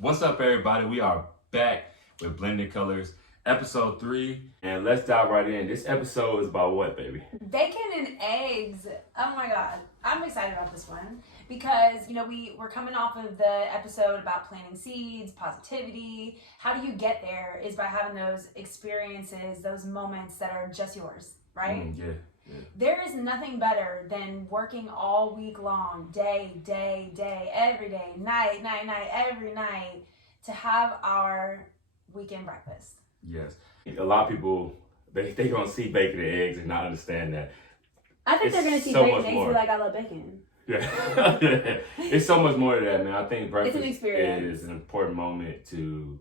What's up, everybody? We are back with Blended Colors, episode 3, and let's dive right in. This episode is about what, baby? Bacon and eggs. Oh my God. I'm excited about this one because, we're coming off of the episode about planting seeds, positivity. How do you get there is by having those experiences, those moments that are just yours, right? Yeah. There is nothing better than working all week long, day, every day, night, every night, to have our weekend breakfast. Yes. A lot of people, they gonna see bacon and eggs and not understand that. I think they're gonna see bacon and eggs and be like, I love bacon. Yeah. It's so much more to that, man. I think breakfast is an important moment to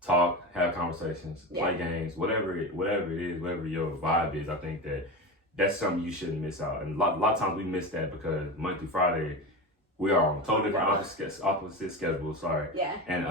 talk, have conversations, play games, whatever it is, whatever your vibe is. I think that's something you shouldn't miss out. And a lot of times we miss that because Monday through Friday, we are on totally different opposite schedules. Yeah. And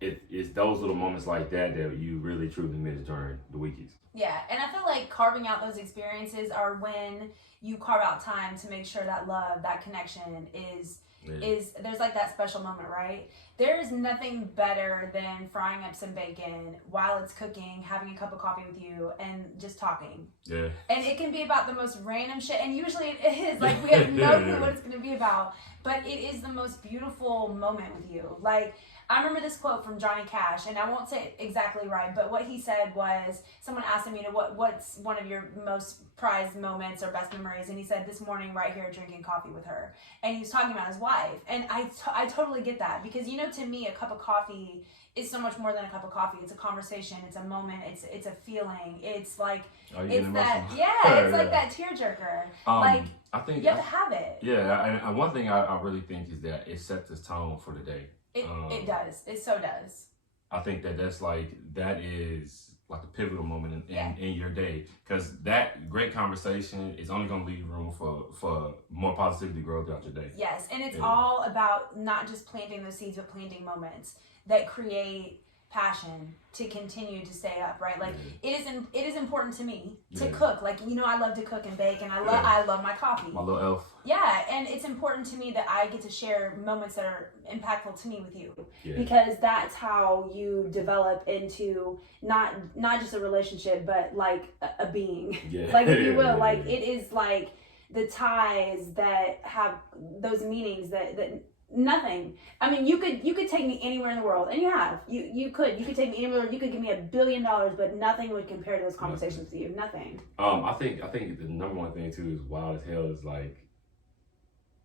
it's those little moments like that you really truly miss during the weekends. Yeah, and I feel like carving out those experiences are when you carve out time to make sure that love, that connection is there's like that special moment, right? There is nothing better than frying up some bacon while it's cooking, having a cup of coffee with you, and just talking. Yeah. And it can be about the most random shit, and usually it is. Like, we have no clue what it's going to be about, but it is the most beautiful moment with you. Like, I remember this quote from Johnny Cash, and I won't say it exactly right, but what he said was, someone asked him, what's one of your most prized moments or best memories? And he said, this morning right here drinking coffee with her. And he was talking about his wife. And I totally get that because, to me, a cup of coffee is so much more than a cup of coffee. It's a conversation. It's a moment. It's a feeling. It's like, it's that, it's like that tearjerker. I think you have to have it. Yeah, and one thing I really think is that it sets the tone for the day. It does. It so does. I think that is like a pivotal moment in your day, because that great conversation is only going to leave room for more positivity to grow throughout your day. Yes, and it's all about not just planting those seeds, but planting moments that create passion to continue to stay up, right? Like it is important to me to cook. Like, I love to cook and bake, and I love my coffee. My little elf. Yeah, and it's important to me that I get to share moments that are impactful to me with you, because that's how you develop into not just a relationship, but like a being, like, if you will. Like, it is like the ties that have those meanings that nothing. I mean, you could take me anywhere in the world, and you have. You could take me anywhere. You could give me $1 billion, but nothing would compare to those conversations with you. Nothing. I think the number one thing too is wild as hell is like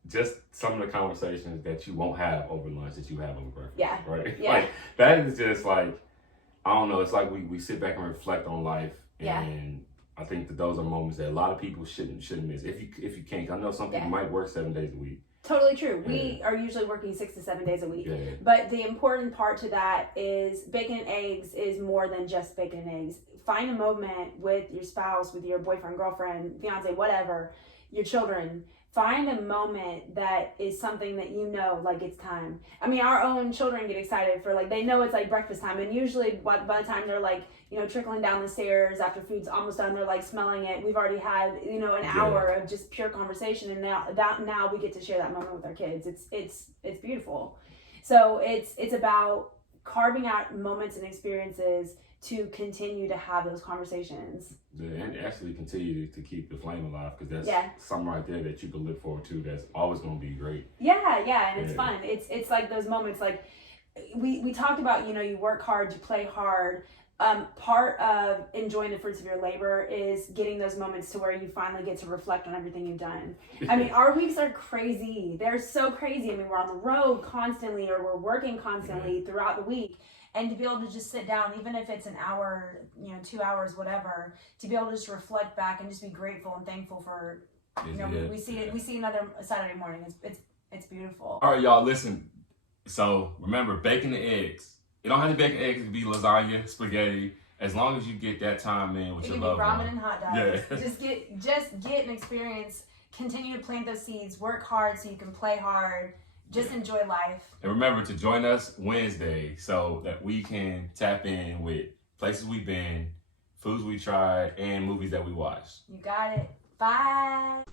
just some of the conversations that you won't have over lunch that you have over breakfast. Yeah. Right. Yeah. Like, that is just like, I don't know. It's like we sit back and reflect on life, and I think that those are moments that a lot of people shouldn't miss if you can't. I know some people might work 7 days a week. Totally true. We are usually working 6 to 7 days a week. Yeah. But the important part to that is bacon and eggs is more than just bacon and eggs. Find a moment with your spouse, with your boyfriend, girlfriend, fiance, whatever, your children. Find a moment that is something that like, it's time. I mean, our own children get excited for, like, they know it's like breakfast time, and usually by the time they're like, trickling down the stairs after food's almost done, they're like smelling it. We've already had, an hour of just pure conversation, and now we get to share that moment with our kids. It's beautiful. So it's about carving out moments and experiences to continue to have those conversations. Yeah, and actually continue to keep the flame alive, because that's something right there that you can look forward to that's always going to be great. And it's fun. It's like those moments, like we talked about, you work hard, you play hard. Part of enjoying the fruits of your labor is getting those moments to where you finally get to reflect on everything you've done. I mean, our weeks are crazy. They're so crazy. I mean, we're on the road constantly, or we're working constantly throughout the week. And to be able to just sit down, even if it's an hour, 2 hours, whatever, to be able to just reflect back and just be grateful and thankful for, we see another Saturday morning. It's beautiful. All right, y'all, listen. So remember, bacon and eggs. You don't have to bake eggs. It could be lasagna, spaghetti. As long as you get that time in with your loved one. It could be ramen and hot dogs. Yeah. Just get an experience. Continue to plant those seeds. Work hard so you can play hard. Just enjoy life. And remember to join us Wednesday so that we can tap in with places we've been, foods we tried, and movies that we watched. You got it. Bye.